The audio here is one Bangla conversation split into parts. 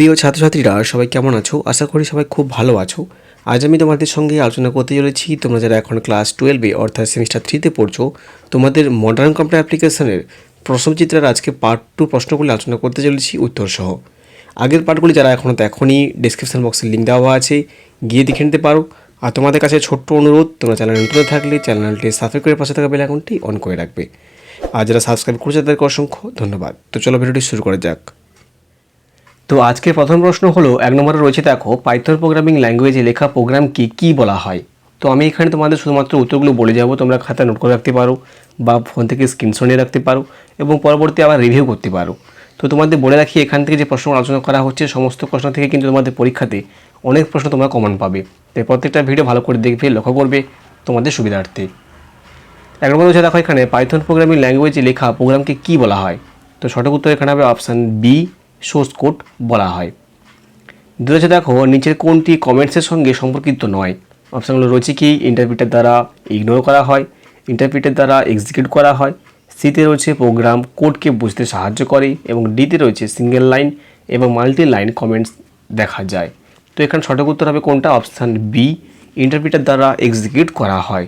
প্রিয় ছাত্রছাত্রীরা, সবাই কেমন আছো? আশা করি সবাই খুব ভালো আছো। আজ আমি তোমাদের সঙ্গে আলোচনা করতে চলেছি। তোমরা যারা এখন ক্লাস টুয়েলভে অর্থাৎ সেমিস্টার থ্রিতে পড়ছো, তোমাদের মডার্ন কম্পিউটার অ্যাপ্লিকেশনের প্রশ্নচিত্রের আজকে পার্ট টু প্রশ্নগুলি আলোচনা করতে চলেছি উত্তর সহ আগের পার্টগুলি যারা এখনও দেখোনি ডিসক্রিপশন বক্সে লিঙ্ক দেওয়া আছে, গিয়ে দেখে নিতে পারো। আর তোমাদের কাছে ছোট্ট অনুরোধ, তোমরা চ্যানেল নতুন থাকলে চ্যানেলটি সাবস্ক্রাইব করে পাশে থাকা বেল আইকনটি অন করে রাখবে। আর যারা সাবস্ক্রাইব করেছে, তাদেরকে অসংখ্য ধন্যবাদ। তো চলো ভিডিওটি শুরু করা যাক। তো আজকের প্রথম প্রশ্ন হলো, এক নম্বরে রয়েছে দেখো পাইথন প্রোগ্রামিং ল্যাঙ্গুয়েজে লেখা প্রোগ্রামকে কী বলা হয়? তো আমি এখানে তোমাদের শুধুমাত্র উত্তরগুলো বলে যাব, তোমরা খাতা নোট করে রাখতে পারো বা ফোন থেকে স্ক্রিনশট নিয়ে রাখতে পারো এবং পরবর্তী আবার রিভিউ করতে পারো। তো তোমাদের বলে রাখি, এখান থেকে যে প্রশ্ন আলোচনা করা হচ্ছে, সমস্ত প্রশ্ন থেকে কিন্তু তোমাদের পরীক্ষাতে অনেক প্রশ্ন তোমরা কমন পাবে। তাই প্রত্যেকটা ভিডিও ভালো করে দেখবে, লক্ষ্য করবে তোমাদের সুবিধার্থে। এক নম্বর হচ্ছে দেখো এখানে পাইথন প্রোগ্রামিং ল্যাঙ্গুয়েজে লেখা প্রোগ্রামকে কী বলা হয়? তো সঠিক উত্তর এখানে হবে অপশান বি সোর্স কোড বলা হয়। দু দেখো, নিচের কোনটি কমেন্টসের সঙ্গে সম্পর্কিত নয়। অপশানগুলো রয়েছে কি? ইন্টারপ্রিটের দ্বারা ইগনোর করা হয় ইন্টারপ্রিটের দ্বারা এক্সিকিউট করা হয়। সিতে রয়েছে প্রোগ্রাম কোডকে বুঝতে সাহায্য করে এবং ডিতে রয়েছে সিঙ্গেল লাইন এবং মাল্টি লাইন কমেন্টস দেখা যায়। তো এখানে সঠিক উত্তর হবে কোনটা? অপশান বি ইন্টারপ্রিটার দ্বারা এক্সিকিউট করা হয়।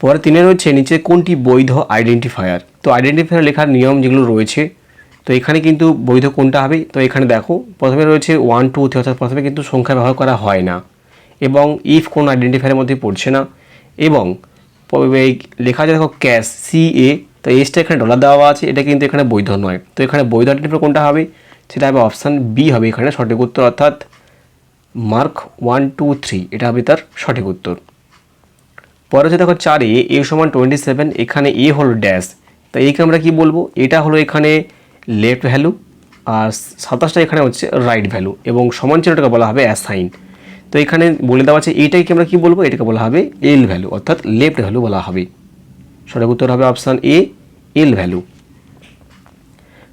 পরে তিনে রয়েছে নিচে কোনটি বৈধ আইডেন্টিফায়ার তো আইডেন্টিফায়ার লেখার নিয়ম যেগুলো রয়েছে তো এখানে কিন্তু বৈধ কোনটা হবে? তো এখানে দেখো, প্রথমে রয়েছে ওয়ান টু থ্রি অর্থাৎ প্রথমে কিন্তু সংখ্যা ব্যবহার করা হয় না। এবং ইফ কোন আইডেন্টিফায়ারের মধ্যে পড়ছে না। এবং লেখা আছে, দেখো ক্যাশ সি এ তো এসটা এখানে ডলার দেওয়া আছে, এটা কিন্তু এখানে বৈধ নয়। তো এখানে বৈধ আইডেন্টিফায়ার কোনটা হবে? সেটা হবে অপশান বি হবে এখানে সঠিক উত্তর, অর্থাৎ মার্ক ওয়ান টু থ্রি এটা হবে তার সঠিক উত্তর। পরে হচ্ছে দেখো চারে এ সমান টোয়েন্টি সেভেন এখানে এ হলো ড্যাশ তো একে আমরা কি বলব? এটা হলো এখানে লেফট ভ্যালু আর সাতাশটা এখানে হচ্ছে রাইট ভ্যালু এবং সমান চিহ্নটাকে বলা হবে অ্যাসাইন তো এখানে বলে দেওয়া আছে এইটাকে আমরা কি বলব? এটাকে বলা হবে এল ভ্যালু অর্থাৎ লেফট ভ্যালু বলা হবে। সঠিক উত্তর হবে অপশান এ এল ভ্যালু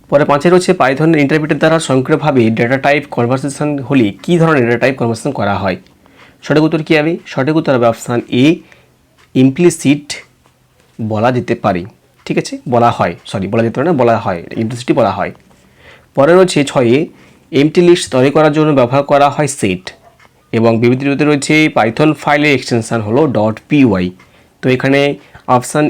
পরে পাঁচের হচ্ছে পাইথনের ইন্টারপ্রিটের দ্বারা স্বয়ংক্রিয়ভাবে ডেটা টাইপ কনভারসেশন হলে কী ধরনের ডেটা টাইপ কনভারসেশন করা হয়? সঠিক উত্তর কী হবে? সঠিক উত্তর হবে অপশান এ ইমপ্লিসিট বলা যেতে পারে। ঠিক আছে? বলা হয়। সরি বলা যেতে পারে না, বলা হয়। ইমপ্লিসিটি বলা হয়। পরে রয়েছে ছয়ে এমটি লিস্ট তৈরি করার জন্য ব্যবহার করা হয় সেট এবং বিবৃতিতে রয়েছে পাইথন ফাইলের এক্সটেনশান হলো. ডট পিওয়াই তো এখানে অপশান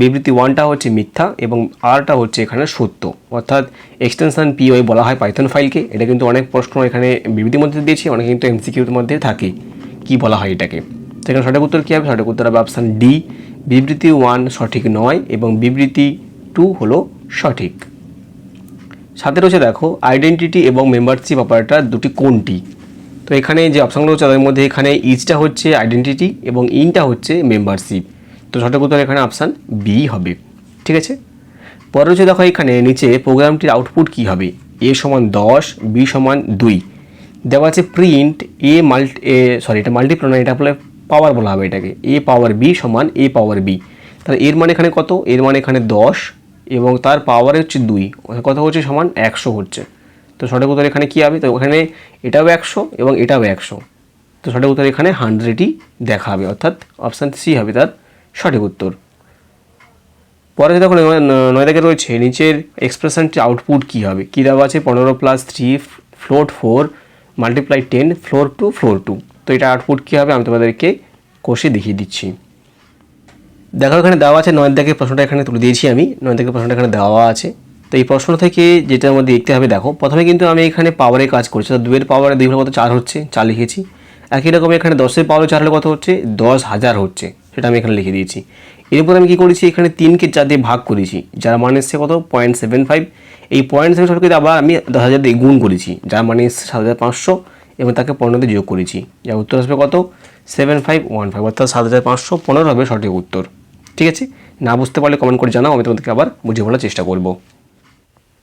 বিবৃতি ওয়ানটা হচ্ছে মিথ্যা এবং আরটা হচ্ছে এখানে সত্য। অর্থাৎ এক্সটেনশান পিওয়াই বলা হয় পাইথন ফাইলকে এটা কিন্তু অনেক প্রশ্ন এখানে বিবৃতির মধ্যে দিয়েছি, অনেক কিন্তু এমসিকিউর মধ্যে থাকে। কি বলা হয় এটাকে? তো এখানে সঠিক উত্তর কী হবে? সঠিক উত্তর হবে অপশান ডি বিবৃতি ওয়ান সঠিক নয় এবং বিবৃতি টু হলো সঠিক। সাথে রয়েছে দেখো আইডেন্টিটি এবং মেম্বারশিপ অপারেটর দুটি কোনটি? তো এখানে যে অপশানগুলো হচ্ছে তাদের মধ্যে এখানে ইচটা হচ্ছে আইডেন্টিটি এবং ইনটা হচ্ছে মেম্বারশিপ তো সঠিক উত্তর এখানে অপশান বি হবে। ঠিক আছে? পরে রয়েছে দেখো এখানে নিচে প্রোগ্রামটির আউটপুট কী হবে? এ সমান দশ বি সমান দুই। দেওয়া আছে প্রিন্ট এ মাল্টি এ সরি এটা মাল্টিপ্লোনার এটা পাওয়ার বলা হবে এটাকে। এ পাওয়ার বি সমান এ পাওয়ার বি তাহলে এর মানে এখানে কত? এর মানে এখানে দশ এবং তার পাওয়ারে হচ্ছে দুই। কত হচ্ছে সমান? একশো হচ্ছে। তো সঠিক উত্তর এখানে কী হবে? তো ওখানে এটাও একশো এবং এটাও একশো। তো সঠিক উত্তর এখানে হান্ড্রেডই দেখা হবে অর্থাৎ অপশান সি হবে তার সঠিক উত্তর। পরে দেখো নয়- দাগে রয়েছে, নিচের এক্সপ্রেশনটি আউটপুট কী হবে? কী দেওয়া আছে? পনেরো plus three float four multiply ten floor two floor two তো এটা আউটপুট কী হবে? আমি তোমাদেরকে কোষে দেখিয়ে দিচ্ছি। দেখো, এখানে দেওয়া আছে নয় দাগের প্রশ্নটা এখানে তুলে দিয়েছি আমি। নয় দাগের প্রশ্নটা এখানে দেওয়া আছে। তো এই প্রশ্ন থেকে যেটা আমাদের দেখতে হবে, দেখো, প্রথমে কিন্তু আমি এখানে পাওয়ারে কাজ করছি। তো দুয়ের পাওয়ারে দুই কত চার হচ্ছে, চার লিখেছি। একই রকম এখানে দশের পাওয়ারে চার হলে কত হচ্ছে? দশ হাজার হচ্ছে, সেটা আমি এখানে লিখে দিয়েছি। এরপর আমি কী করেছি? এখানে তিনকে চার দিয়ে ভাগ করেছি, যার মানে এসছে কত? পয়েন্ট সেভেন ফাইভ এই পয়েন্ট সেভেন ফাইভকে আবার আমি দশ হাজার দিয়ে গুণ করেছি, যার মানে এসছে সাত হাজার পাঁচশো। এবং তাকে পনেরো দিয়ে যোগ করেছি। যার উত্তর আসবে কত? সেভেন ফাইভ ওয়ান ফাইভ অর্থাৎ সাত হাজার পাঁচশো পনেরো হবে সঠিক উত্তর। ঠিক আছে? না বুঝতে পারলে কমেন্ট করে জানাও, আমি তোমাদেরকে আবার বুঝিয়ে বলার চেষ্টা করব।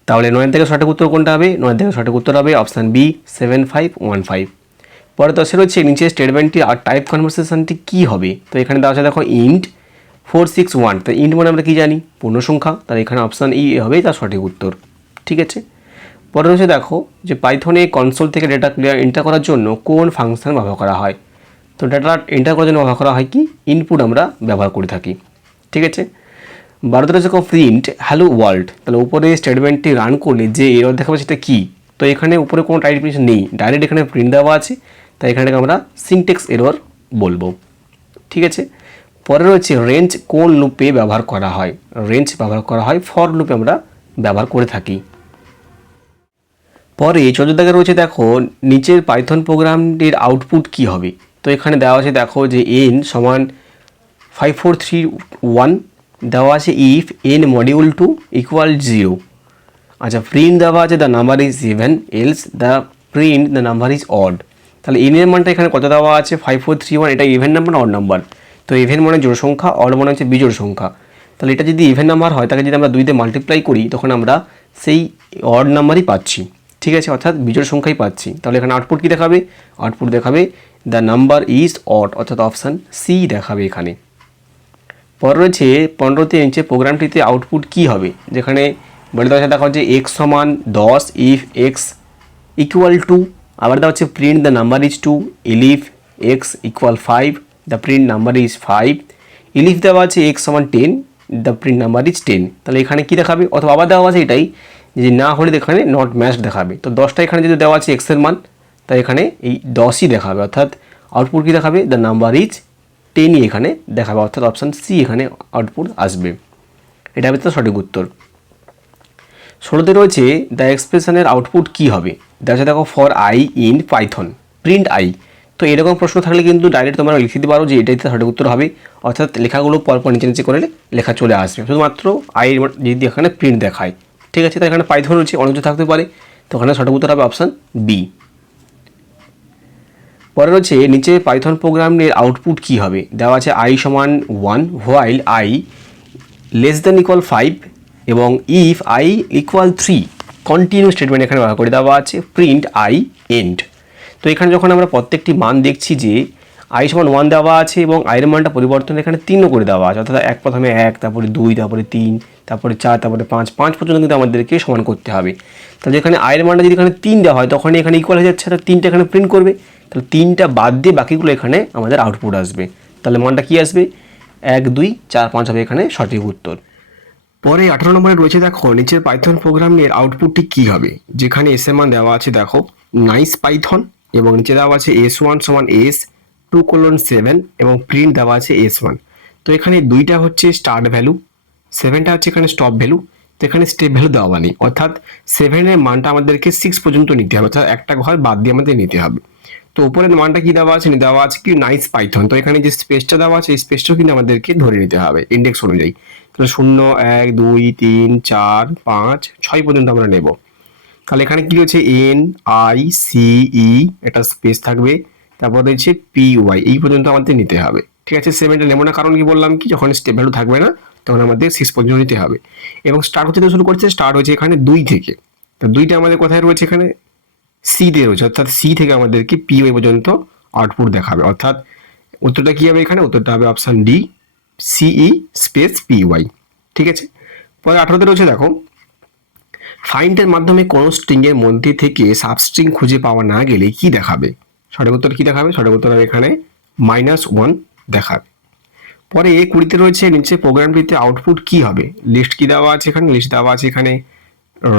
তাহলে নয় থেকে সঠিক উত্তর কোনটা হবে? নয় থেকে সঠিক উত্তর হবে option B seven five one five পরে তো দশে রয়েছে, নিচে স্টেটমেন্টটি আর টাইপ কনভারসেশনটি কী হবে? তো এখানে দেওয়া আছে, দেখো ইন্ট ফোর সিক্স ওয়ান তো ইন্ট মানে আমরা কী জানি? পূর্ণ সংখ্যা তাহলে এখানে অপশান ই হবে, তার সঠিক উত্তর। ঠিক আছে? পরে রয়েছে দেখো যে পাইথনে কনসোল থেকে ডেটা ক্লিয়ার এন্টার করার জন্য কোন ফাংশন ব্যবহার করা হয়। তো ডেটা এন্টার করার জন্য ব্যবহার করা হয় কি? ইনপুট আমরা ব্যবহার করে থাকি। ঠিক আছে? বারোতে রয়েছে প্রিন্ট হ্যালো ওয়ার্ল্ড তাহলে উপরে স্টেটমেন্টটি রান করলে যে এরর দেখাবে সেটা কী? তো এখানে উপরে কোনো টাইপ নেই। ডাইরেক্ট এখানে প্রিন্ট দেওয়া আছে। তাই এখানে আমরা সিনটেক্স এরর বলব। ঠিক আছে? পরে রয়েছে রেঞ্জ কোন লুপে ব্যবহার করা হয়। রেঞ্জ ব্যবহার করা হয় ফর লুপে আমরা ব্যবহার করে থাকি। পরে চোদ্দ দাগে রয়েছে দেখো, নিচের পাইথন প্রোগ্রামটির আউটপুট কি হবে? তো এখানে দেওয়া আছে দেখো যে এন সমান ফাইভ ফোর থ্রি ওয়ান দেওয়া আছে if n module two equal zero আচ্ছা প্রিন্ট দেওয়া আছে the number is even else the print the number is odd তাহলে এন এর মানটা এখানে কত দেওয়া আছে? ফাইভ ফোর থ্রি ওয়ান এটা ইভেন নাম্বার অড নাম্বার তো ইভেন মানে জোড় সংখ্যা অড মানে হচ্ছে বিজোড় সংখ্যা। তাহলে এটা যদি ইভেন নাম্বার হয়, তাকে যদি আমরা দুইতে মাল্টিপ্লাই করি, তখন আমরা সেই অড নাম্বারই পাচ্ছি। ঠিক আছে, অর্থাৎ বিজোড় সংখ্যাই পাচ্ছি। তাহলে এখানে আউটপুট কী দেখাবে? আউটপুট দেখাবে দ্য নাম্বার ইজ অট অর্থাৎ অপশান সি দেখাবে এখানে। পর রয়েছে পনেরোতে নিচে প্রোগ্রামটিতে আউটপুট কি হবে? যেখানে বলে দেওয়া দেখা হচ্ছে এক্স সমান দশ ইফ এক্স ইকুয়াল টু আবার দেওয়া হচ্ছে print the number is two elif x equal five the print number is five elif দেওয়া আছে এক্স সমান ten the print number is ten তাহলে এখানে কী দেখাবে? অথবা আবার দেওয়া আছে এটাই যে না হলে এখানে নট ম্যাচ দেখাবে। তো দশটা এখানে যদি দেওয়া আছে এক্সের মান, তাই এখানে এই দশই দেখাবে। অর্থাৎ আউটপুট কী দেখাবে? দ্য নাম্বার ইজ টেনই এখানে দেখাবে। অর্থাৎ অপশান সি এখানে আউটপুট আসবে। এটা হবে তো সঠিক উত্তর। ষোলোতে রয়েছে দ্য এক্সপ্রেশনের আউটপুট কি হবে? দেখা দেখো for i in Python print i তো এরকম প্রশ্ন থাকলে কিন্তু ডাইরেক্ট তোমরা লিখে দিতে পারো যে এটাই সঠিক উত্তর হবে। অর্থাৎ লেখাগুলো পরপর নিচে নিচে করে লেখা চলে আসবে। শুধুমাত্র আই যদি এখানে প্রিন্ট দেখায় ঠিক আছে তো এখানে পাইথন রয়েছে অনেক কিছু থাকতে পারে। তো ওখানে সঠিক উত্তর হবে অপশান বি পরে রয়েছে, নিচে পাইথন প্রোগ্রামের আউটপুট কি হবে? দেওয়া আছে আই সমান one while i less than equal five এবং if i equal three continue statement এখানে ব্যবহার করে দেওয়া আছে প্রিন্ট আই এন্ড তো এখানে যখন আমরা প্রত্যেকটি মান দেখছি যে আই সমান ওয়ান দেওয়া আছে এবং আয়ের মানটা পরিবর্তন এখানে তিনও করে দেওয়া আছে, অর্থাৎ এক প্রথমে এক, তারপরে দুই, তারপরে তিন তারপরে চার, তারপরে পাঁচ পাঁচ পর্যন্ত কিন্তু আমাদেরকে সমান করতে হবে। তাহলে এখানে আয়ের মানটা যদি এখানে তিন দেওয়া হয় তখন এখানে ইকুয়াল হয়ে যাচ্ছে। তাহলে তিনটা এখানে প্রিন্ট করবে। তাহলে তিনটা বাদ দিয়ে বাকিগুলো এখানে আমাদের আউটপুট আসবে। তাহলে মানটা কি আসবে? এক, দুই, চার, পাঁচ হবে এখানে সঠিক উত্তর। পরে আঠারো নম্বরে রয়েছে দেখো, নিচের পাইথন প্রোগ্রামের আউটপুটটি কী হবে? যেখানে এস এর মান দেওয়া আছে দেখো নাইস পাইথন এবং নিচে দেওয়া আছে এস ওয়ান সমান এস টু কোলন সেভেন এবং প্রিন্ট দেওয়া আছে এস ওয়ান তো এখানে দুইটা হচ্ছে স্টার্ট ভ্যালু সেভেনটা হচ্ছে এখানে স্টপ ভ্যালু তো এখানে স্টেপ ভ্যালু দেওয়া নেই অর্থাৎ সেভেনের মানটা আমাদেরকে সিক্স পর্যন্ত নিতে হবে, অর্থাৎ একটা ঘর বাদ দিয়ে আমাদের নিতে হবে। তো উপরের মানটা কি দেওয়া আছে? দেওয়া আছে কি নাইস পাইথন তো এখানে যে স্পেসটা দেওয়া আছে, এই স্পেসটাও কিন্তু আমাদেরকে ধরে নিতে হবে ইন্ডেক্স অনুযায়ী। তাহলে শূন্য, এক, দুই, তিন, চার, পাঁচ, ছয় পর্যন্ত আমরা নেব। তাহলে এখানে কি রয়েছে? এন আই সি ই একটা স্পেস থাকবে। তারপর রয়েছে পি ওয়াই এই পর্যন্ত আমাদের নিতে হবে। ঠিক আছে সেভেনটা নেব না। কারণ কি বললাম কি, যখন স্টেপ ভ্যালু থাকবে না, তখন আমাদের সিক্স পর্যন্ত নিতে হবে। এবং স্টার্ট হতে শুরু করছে স্টার্ট হয়েছে এখানে দুই থেকে। তো দুইটা আমাদের কোথায় রয়েছে এখানে? সি দিয়ে রয়েছে। অর্থাৎ সি থেকে আমাদেরকে পি ওয়াই পর্যন্ত আউটপুট দেখাবে। অর্থাৎ উত্তরটা কী হবে এখানে? উত্তরটা হবে option D C space P Y ঠিক আছে? পরে আঠারোতে রয়েছে, দেখো। ফাইন্ডের মাধ্যমে কোনো স্ট্রিংয়ের মধ্যে থেকে সাবস্ট্রিং খুঁজে পাওয়া না গেলে কি দেখাবে? সঠিক উত্তর কী দেখাবে? সঠিক উত্তর এখানে মাইনাস ওয়ান দেখাবে। পরে এ কুড়িতে রয়েছে নিচে প্রোগ্রামটিতে আউটপুট কি হবে? লিস্ট কি দেওয়া আছে এখানে? লিস্ট দেওয়া আছে এখানে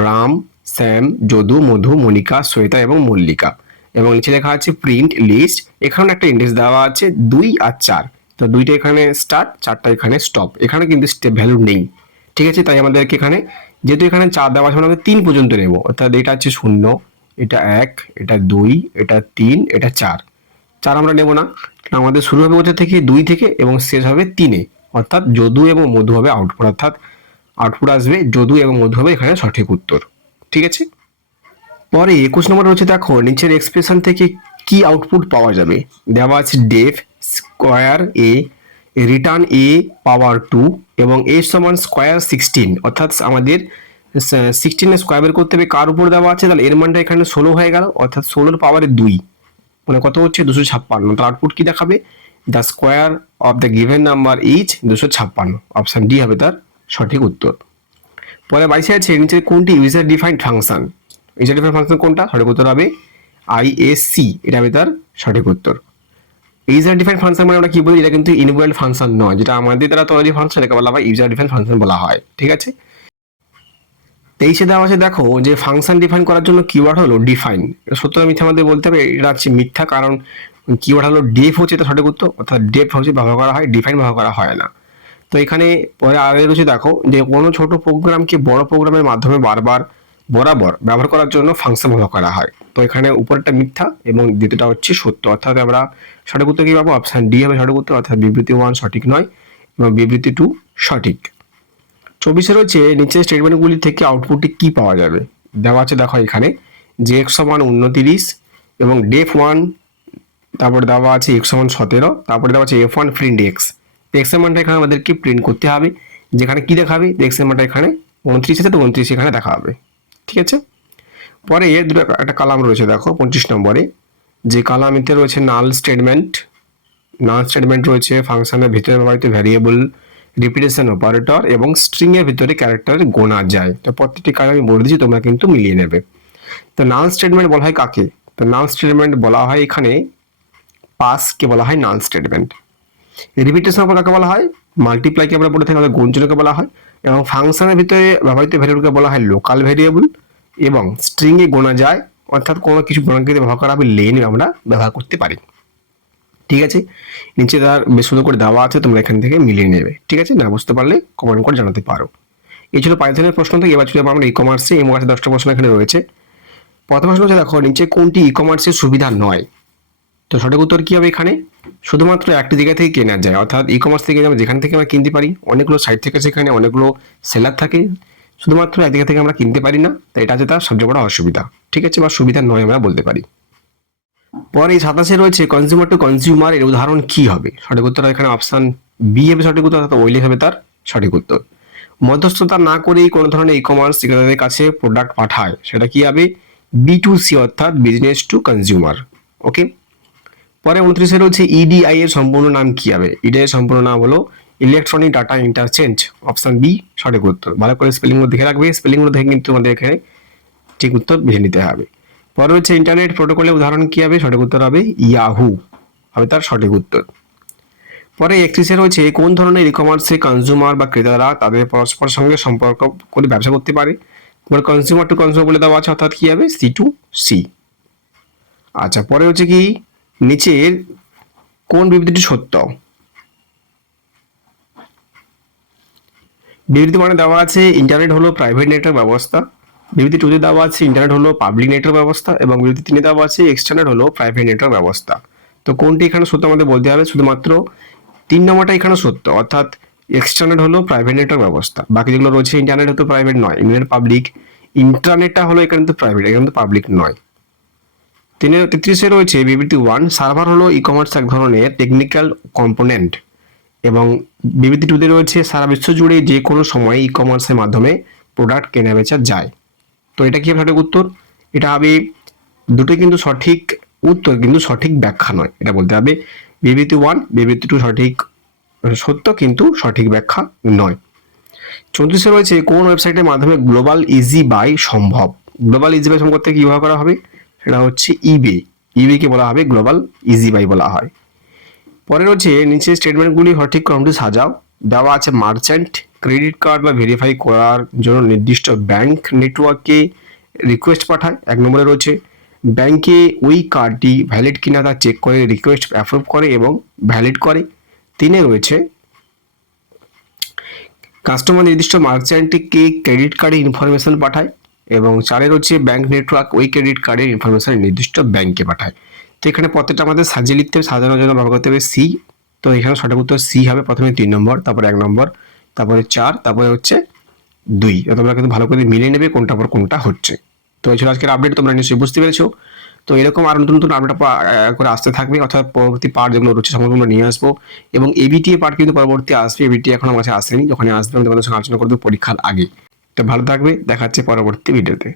রাম স্যাম যদু, মধু মনিকা শ্বেতা এবং মল্লিকা। এবং নিচে লেখা আছে প্রিন্ট লিস্ট এখানে একটা ইন্ডেক্স দেওয়া আছে দুই আর চার। তো দুইটা এখানে স্টার্ট চারটা এখানে স্টপ এখানে কিন্তু স্টেপ ভ্যালু নেই। ঠিক আছে? তাই আমাদেরকে এখানে যেহেতু এখানে চার দেওয়া আছে, আমরা তিন পর্যন্ত নেব। অর্থাৎ এটা হচ্ছে শূন্য, এটা এক, এটা দুই, এটা তিন, এটা চার। চার আমরা নেব না। আমাদের শুরু হবে ওটা থেকে দুই থেকে এবং শেষ হবে তিনে। অর্থাৎ যদু এবং মধু হবে আউটপুট অর্থাৎ আউটপুট আসবে যদু এবং মধু হবে এখানে সঠিক উত্তর। ঠিক আছে? পরে একুশ নম্বর রয়েছে দেখো, নিচের এক্সপ্রেশন থেকে কি আউটপুট পাওয়া যাবে? দেওয়া আছে def square a return a power two এবং এ সমান স্কোয়ার সিক্সটিন অর্থাৎ আমাদের সিক্সটিনের স্কোয়ার বের করতে হবে। কার উপর দেওয়া আছে? তাহলে এর মানটা এখানে ষোলো হয়ে গেল। অর্থাৎ ষোলোর পাওয়ারে দুই। মানে কত হচ্ছে? দুশো ছাপ্পান্ন। তার আউটপুট কি দেখাবে? The square of the given number is দুশো ছাপ্পান্ন। অপশান ডি হবে তার সঠিক উত্তর। পরে বাইশে আছে নিচে কোনটি? User defined function user defined function কোনটা? সঠিক উত্তর হবে আইএসসি এটা হবে তার সঠিক উত্তর। ইউজার ডিফাইন্ড ফাংশন মানে আমরা কি বলি? এটা কিন্তু ইনভয়েন্ট ফাংশন নয়, যেটা আমাদের দ্বারা তৈরি ফাংশন এটাকে বলা হয় ইউজার ডিফাইন্ড ফাংশন বলা হয়। ঠিক আছে? তেইশে দেওয়া আছে দেখো, যে ফাংশন ডিফাইন করার জন্য কিওয়ার্ড হলো ডিফাইন সত্য মিথ্যা আমাদের বলতে হবে, এটা হচ্ছে মিথ্যা, কারণ কিওয়ার্ড হলো ডেফ হচ্ছে এটা সঠিক উত্তর, অর্থাৎ ডেফ হচ্ছে ব্যবহার করা হয় ডিফাইন ব্যবহার করা হয় না। তো এখানে পরে আগে রয়েছে দেখো, যে কোনো ছোট প্রোগ্রামকে বড় প্রোগ্রামের মাধ্যমে বারবার বরাবর ব্যবহার করার জন্য ফাংশন ব্যবহার করা হয়। তো এখানে উপরটা মিথ্যা এবং দ্বিতীয়টা হচ্ছে সত্য। অর্থাৎ আমরা সঠিক উত্তর কি পাবো? অপশান ডি হবে সঠিক উত্তর, অর্থাৎ বিবৃতি ওয়ান সঠিক নয় এবং বিবৃতি টু সঠিক। চব্বিশে রয়েছে নিচের স্টেটমেন্টগুলি থেকে আউটপুটে কি পাওয়া যাবে? দেওয়া আছে দেখো এখানে যে এক্স সমান উনতিরিশ এবং ডেফ ওয়ান তারপরে দেওয়া আছে এক্স সমান সতেরো, তারপরে দেওয়া আছে এফ ওয়ান প্রিন্ট এক্স এক্সের মানটা এখানে আমাদেরকে প্রিন্ট করতে হবে। যেখানে কি দেখাবে? এক্সের মানটা এখানে উনত্রিশ আছে, তো উনত্রিশ এখানে দেখা হবে। ঠিক আছে? পরে এর দুটো একটা কালাম রয়েছে দেখো, পঁচিশ নম্বরে। যে কালামিতে রয়েছে নাল স্টেটমেন্ট নাল স্টেটমেন্ট রয়েছে ফাংশনের ভিতরে ব্যবহৃত ভ্যারিয়েবল রিপিটেশন অপারেটর এবং স্ট্রিং এর ভিতরে ক্যারেক্টার গোনা যায়। তো প্রত্যেকটি কাজ আমি বলে দিচ্ছি, তোমরা কিন্তু মিলিয়ে নেবে। তো নাল স্টেটমেন্ট বলা হয় কাকে? তো নাল স্টেটমেন্ট বলা হয় এখানে পাসকে বলা হয় নাল স্টেটমেন্ট রিপিটেশন অপারেটর কাকে বলা হয় মাল্টিপ্লাইকে আমরা বলে থাকি, আমাদের গুণজনকে বলা হয়, এবং ফাংশনের ভিতরে ব্যবহৃত ভ্যারিয়েবলকে বলা হয় লোকাল ভ্যারিয়েবল এবং স্ট্রিংয়ে গোনা যায়, অর্থাৎ কোনো কিছু গণাঙ্কিত ব্যবহার করা হবে লেন আমরা ব্যবহার করতে পারি। ঠিক আছে? নিচে তার বেশ সুন্দর করে দেওয়া আছে, তোমরা এখান থেকে মিলিয়ে নেবে। ঠিক আছে? না বুঝতে পারলে কমেন্ট করে জানাতে পারো। এই ছিল পাইথনের প্রশ্ন থেকে, এবার যাব আমরা ই কমার্সে এই কাছে দশটা প্রশ্ন এখানে রয়েছে। প্রথম প্রশ্ন হচ্ছে, দেখো, নিচে কোনটি ই কমার্সের সুবিধা নয়? তো সঠিক উত্তর কী হবে এখানে? শুধুমাত্র একটি জায়গা থেকে কেনা যায়, অর্থাৎ ই কমার্স থেকে আমরা যেখান থেকে আমরা কিনতে পারি, অনেকগুলো সাইট থেকে সেখানে, অনেকগুলো সেলার থাকে। শুধুমাত্র এক জায়গা থেকে আমরা কিনতে পারি না, তো এটা হচ্ছে তার সবচেয়ে বড় অসুবিধা। ঠিক আছে? বা সুবিধা নয় আমরা বলতে পারি। পরে সাতাশে রয়েছে কনজিউমার টু কনজিউমার এর উদাহরণ কি হবে? সঠিক উত্তর এখানে অপশান বি হবে সঠিক উত্তর, অর্থাৎ ওইলি হবে তার সঠিক উত্তর। মধ্যস্থতা না করেই কোনো ধরনের ই কমার্স ক্রেতাদের কাছে প্রোডাক্ট পাঠায়, সেটা কি হবে? বি টু সি অর্থাৎ বিজনেস টু কনজিউমার ওকে পরে উনত্রিশে রয়েছে ইডিআই এর সম্পূর্ণ নাম কি হবে? ইডিআই এর সম্পূর্ণ নাম হলো electronic data interchange option B সঠিক উত্তর। ভালো করে স্পেলিংগুলো দেখে রাখবে স্পেলিংগুলো দেখে কিন্তু আমাদের এখানে ঠিক উত্তর বেছে নিতে হবে। পরে হচ্ছে ইন্টারনেট প্রোটোকলের উদাহরণ কি হবে? সঠিক উত্তর হবে ইয়াহু হবে তার সঠিক উত্তর। পরে একত্রিশে রয়েছে কোন ধরনের ই কমার্সে কনজিউমার বা ক্রেতারা তাদের পরস্পর সঙ্গে সম্পর্ক করে ব্যবসা করতে পারে? পরে কনজিউমার টু কনজিউমার বলে দেওয়া আছে, অর্থাৎ কী হবে? সি টু সি আচ্ছা পরে হচ্ছে কি নিচের কোন বিবৃতিটি সত্য? বিবৃতি মানে দেওয়া আছে ইন্টারনেট হলো প্রাইভেট নেটওয়ার্ক ব্যবস্থা। বিবৃতি টুতে দেওয়া আছে ইন্টারনেট হলো পাবলিক নেটওয়ার্ক ব্যবস্থা এবং বিবৃতি তিনে দেওয়া আছে এক্সটারনেট হলো প্রাইভেট নেটওয়ার্ক ব্যবস্থা। তো কোনটি এখানে সত্য আমাদের বলতে হবে? শুধুমাত্র তিন নম্বরটা এখানে সত্য অর্থাৎ এক্সটারনেট হলো প্রাইভেট নেটওয়ার্ক ব্যবস্থা। বাকি যেগুলো রয়েছে ইন্টারনেট হতো প্রাইভেট নয় ইন্টারনেট পাবলিক ইন্টারনেটটা হলো এখানে তো প্রাইভেট এখানে তো পাবলিক নয়। তিনে, তেত্রিশে রয়েছে বিবৃতি ওয়ান সার্ভার হলো ই কমার্স এক ধরনের টেকনিক্যাল কম্পোনেন্ট এবং বিবৃতি টুতে রয়েছে, সারা বিশ্ব জুড়ে যে কোনো সময় ই কমার্সের মাধ্যমে প্রোডাক্ট কেনা বেচা যায়। তো এটা কি সঠিক উত্তর? এটা হবে দুটোই কিন্তু সঠিক উত্তর, কিন্তু সঠিক ব্যাখ্যা নয়, এটা বলতে হবে বিবৃতি ওয়ান বিবৃতি টু সঠিক সত্য, কিন্তু সঠিক ব্যাখ্যা নয়। চৌত্রিশে রয়েছে কোন ওয়েবসাইটের মাধ্যমে গ্লোবাল ইজি বাই সম্ভব? গ্লোবাল ইজি বাই সম্ভব করতে কি ব্যবহার করা হবে? সেটা হচ্ছে ইবে ইবেকে বলা হবে গ্লোবাল ইজি বাই বলা হয়। পরে রয়েছে নিচে স্টেটমেন্টগুলি সঠিক ক্রমটি সাজাও। দেওয়া আছে মার্চেন্ট ক্রেডিট কার্ড বা ভেরিফাই করার জন্য নির্দিষ্ট ব্যাংক নেটওয়ার্কে রিকোয়েস্ট পাঠায়, এক নম্বরে রয়েছে ব্যাংকে ওই কার্ডটি ভ্যালিড কিনা তা চেক করে রিকোয়েস্ট অ্যাপ্রুভ করে এবং ভ্যালিড করে। তিনে রয়েছে কাস্টমার নির্দিষ্ট মার্চেন্টকে ক্রেডিট কার্ডের ইনফরমেশন পাঠায় এবং চারে রয়েছে ব্যাংক নেটওয়ার্ক ওই ক্রেডিট কার্ডের ইনফরমেশন নির্দিষ্ট ব্যাংকে পাঠায়। তো এখানে প্রত্যেকটা আমাদের সাজিয়ে লিখতে হবে, সাজানোর জন্য ব্যবহার করতে হবে সি তো এখানে সঠিক উত্তর সি হবে, প্রথমে তিন নম্বর, তারপর এক নম্বর। তারপরে চার, তারপরে হচ্ছে দুই। তোমরা কিন্তু ভালো করে মিলিয়ে নেবে কোনটা পর কোনটা হচ্ছে। তো এই ছিল আজকের আপডেট তোমরা নিশ্চয়ই বুঝতে পেরেছ। তো এরকম আরও নতুন নতুন আপডেট করে আসতে থাকবে। অর্থাৎ পরবর্তী পার্ট যেগুলো রয়েছে সম্পূর্ণ নিয়ে আসব। এবং এবিটিএ পার্ট কিন্তু পরবর্তী আসবে। এবিটি এখন আমার কাছে আসেনি। যখন আসবে, আমি তোমাদের সঙ্গে আলোচনা করব পরীক্ষার আগে। তো ভালো থাকবে। দেখাচ্ছে পরবর্তী ভিডিওতে